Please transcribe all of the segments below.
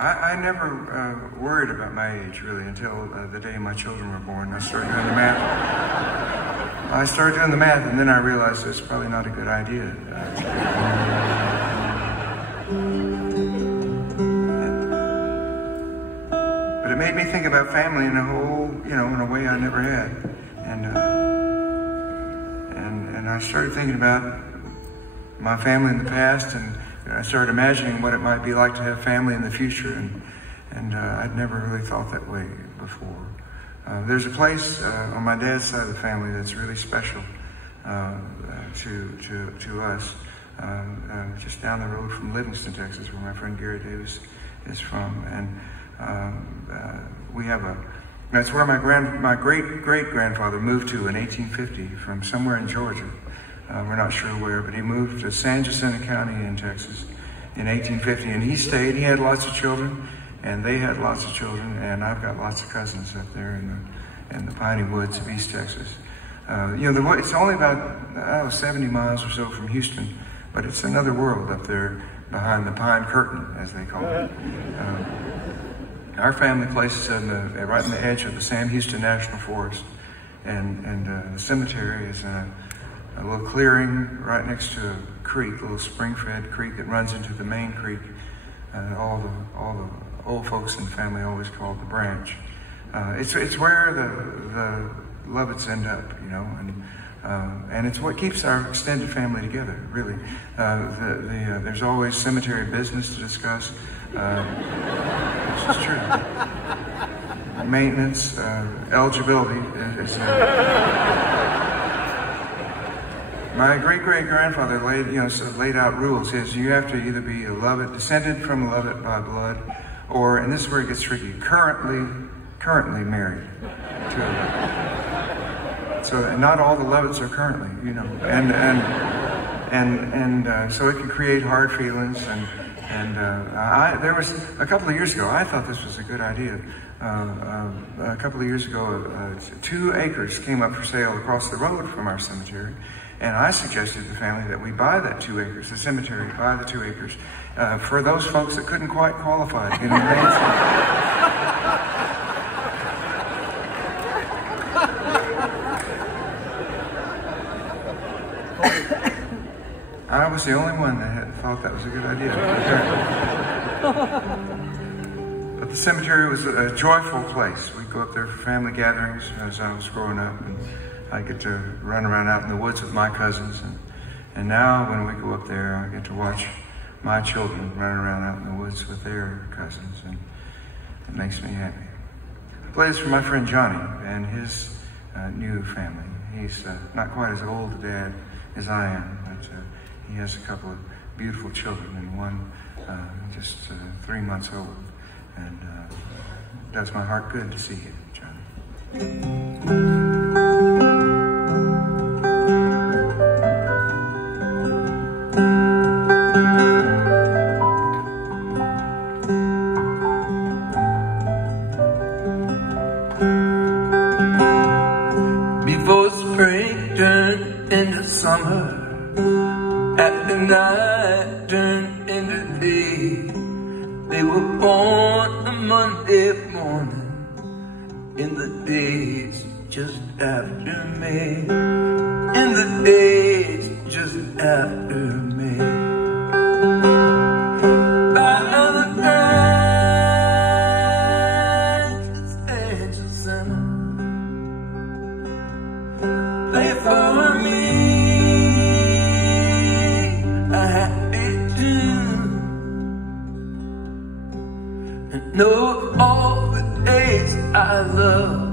I never worried about my age, really, until the day my children were born. I started doing the math. And then I realized it's probably not a good idea. But it made me think about family in a whole, in a way I never had. And I started thinking about my family in the past, and I started imagining what it might be like to have family in the future, and I'd never really thought that way before. There's a place on my dad's side of the family that's really special to us, just down the road from Livingston, Texas, where my friend Gary Davis is from, and we have that's where my great-great-grandfather moved to in 1850 from somewhere in Georgia. We're not sure where, but he moved to San Jacinto County in Texas in 1850, and he stayed. He had lots of children, and they had lots of children, and I've got lots of cousins up there in the piney woods of East Texas. It's only about 70 miles or so from Houston, but it's another world up there behind the pine curtain, as they call it. Our family place is right in the edge of the Sam Houston National Forest, and the cemetery is in a little clearing right next to a creek, a little spring-fed creek that runs into the main creek. All the old folks in the family always call it the branch. It's where the Lovetts end up, and it's what keeps our extended family together, really. There's always cemetery business to discuss. This is true. Maintenance, eligibility is my great-great-grandfather laid out rules. You have to either be a Lovett, descended from a Lovett by blood, or, and this is where it gets tricky, currently married to a Lovett. So not all the Lovetts are currently, and so it can create hard feelings. And there was a couple of years ago, I thought this was a good idea. A couple of years ago, 2 acres came up for sale across the road from our cemetery. And I suggested to the family that we buy that 2 acres, the cemetery, buy the 2 acres, for those folks that couldn't quite qualify in advance. I was the only one that had thought that was a good idea. But the cemetery was a joyful place. We'd go up there for family gatherings as I was growing up, and I get to run around out in the woods with my cousins, and now when we go up there, I get to watch my children run around out in the woods with their cousins, and it makes me happy. I play this for my friend Johnny and his new family. He's not quite as old a dad as I am, but he has a couple of beautiful children, and one just 3 months old, and it does my heart good to see you, Johnny. Before spring turned into summer, after night turned into day, they were born a Monday morning in the days just after May, in the days just after May. By the night, it's angel center, play for me a happy tune, and know all the days I love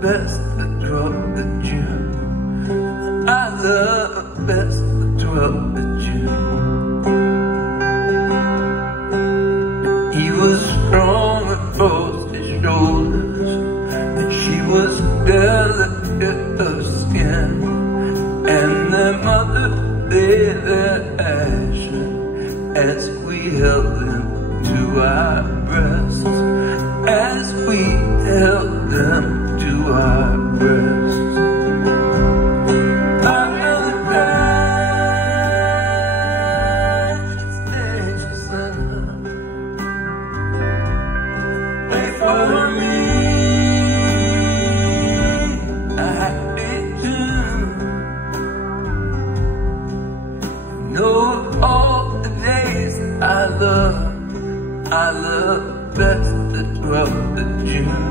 best the 12th of June. I love best the 12th of June. He was strong across his shoulders, and she was delicate of skin, and their mother laid their ashes as we held them to our breasts, as we held them to our breasts. Under the night, it's angel center, know all the days I love best the 12th of June.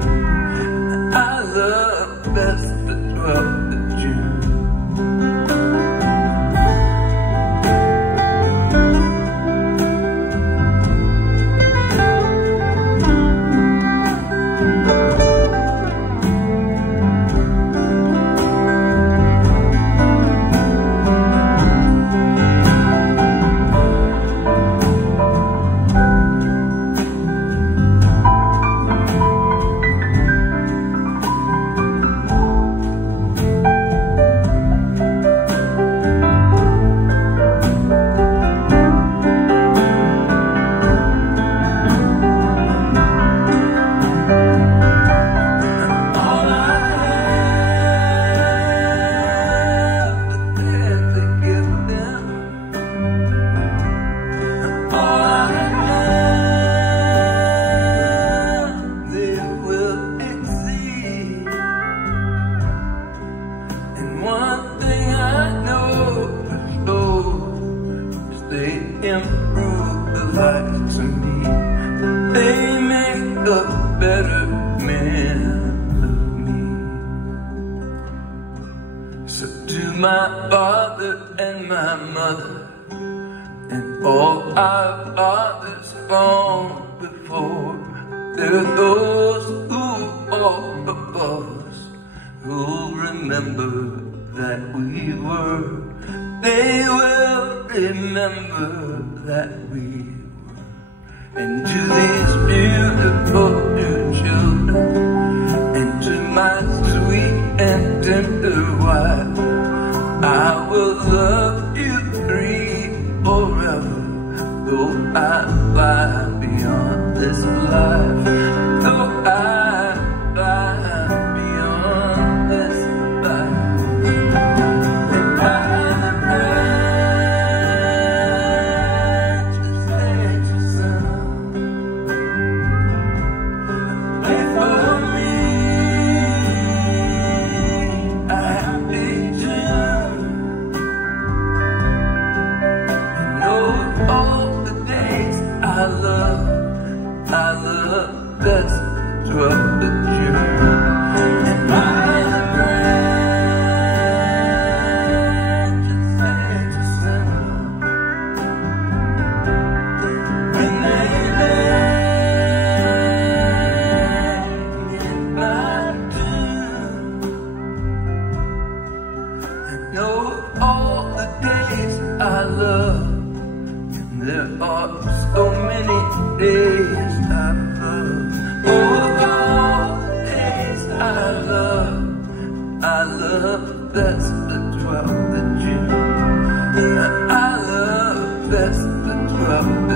I love best the 12th of June. Improve the lives of me. They make a better man of me. So to my father and my mother, and all our fathers gone before, there are those who are above us who'll remember that we were. They will remember that we were. And to these beautiful new children, and to my sweet and tender wife, I will love you three forever, though I fly beyond this life, though I fly beyond this life. I love best 12th of June. And by the branches and December, when they lay in my tomb, I know all the days I love. There are so many days I love. Oh, all the days I love best the 12th of June. I love best the 12th of June.